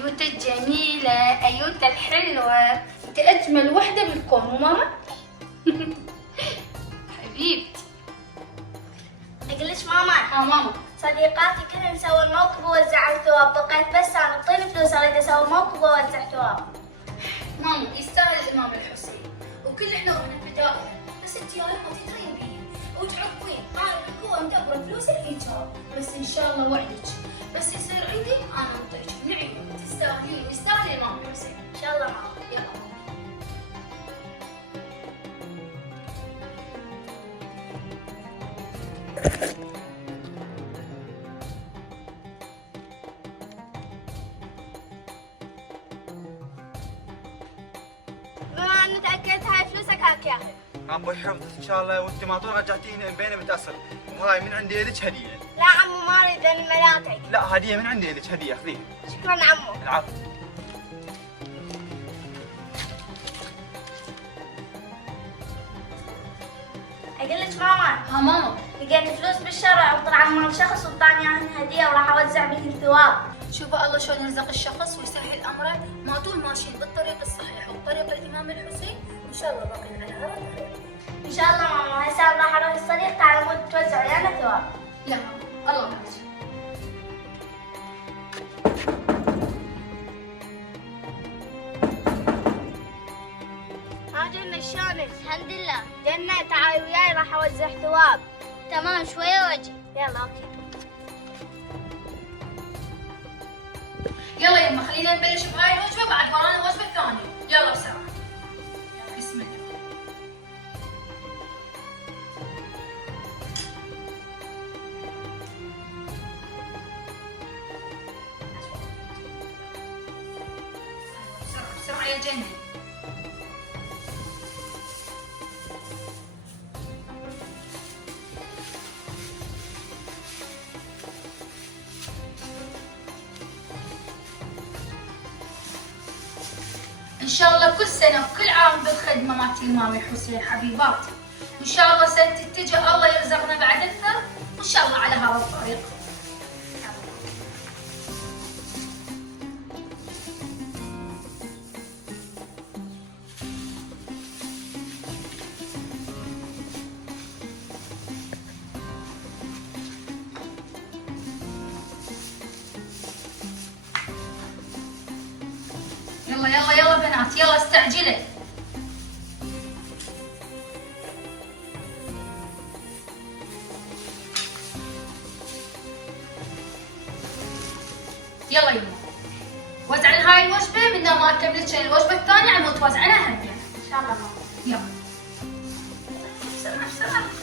أيوتا الجميلة، أيوتا الحلوة، أنت أجمل وحدة بالكون مو ماما؟ حبيبتي. أقول لك ماما. ماما. صديقاتي كلهم سووا الموقف ووزعوا الثواب، بقيت بس أنا أعطيني فلوس أريد أسوي موقف وأوزع ثواب. ماما يستاهل الإمام الحسين وكل احنا واحنا فداء، بس انت يا لما تتغيبين وتعقين انا بالقوه مدبره فلوس الإيجار، بس ان شاء الله وعدك بس يصير عندي انا انطيك من عيوني، تستاهلين ويستاهل الإمام الحسين. إن شاء الله ماما. يلا ماما. بما أن تأكدت هاي فلوسك هاك ياخذ. عمو يحفظك ان شاء الله، وانت ما طول رجعتيني بيني بتاصل، وهاي من عندي لك هديه. لا عمو ما أريد لأن ملاتك. لا هديه من عندي لك، هديه خذيها. شكرا عمو. العفو. أقول لك ماما. ها ماما. لقيت فلوس بالشارع وطلع مال شخص وطاني عنها هدية وراح أوزع به الثواب. شوفوا الله شلون يرزق الشخص ويسهل امره، ما طول ماشيين بالطريق الصحيح وبطريق الامام الحسين، وان شاء الله باقيين على هذا الطريق. إن شاء الله ماما. هسه راح أروح الصديق تعال مود توزع ويانا ثواب. يلا ماما الله معك. ها جنة شلونك؟ الحمد لله. جنة تعالي وياي راح أوزع ثواب. تمام شوية واجي. يلا أوكي. يلا يما خلينا نبلش بهاي الوجبه، بعد ورانا الوجبه الثانيه. يلا بسرعه. يلا بسم الله. بسرعه بسرعه يا جنة. إن شاء الله كل سنة وكل عام بالخدمة مالت الإمام الحسين حبيباتي، وإن شاء الله سنة تجي الله يرزقنا بعد أكثر، وإن شاء الله على هذا الطريق. يلا يلا يلا بنات يلا استعجلي. يلا يما وزعي هاي الوجبة من ما اكملت الوجبة الثانية على مود توزعينها هدية. إن شاء الله ماما. يلا بسرعة بسرعة.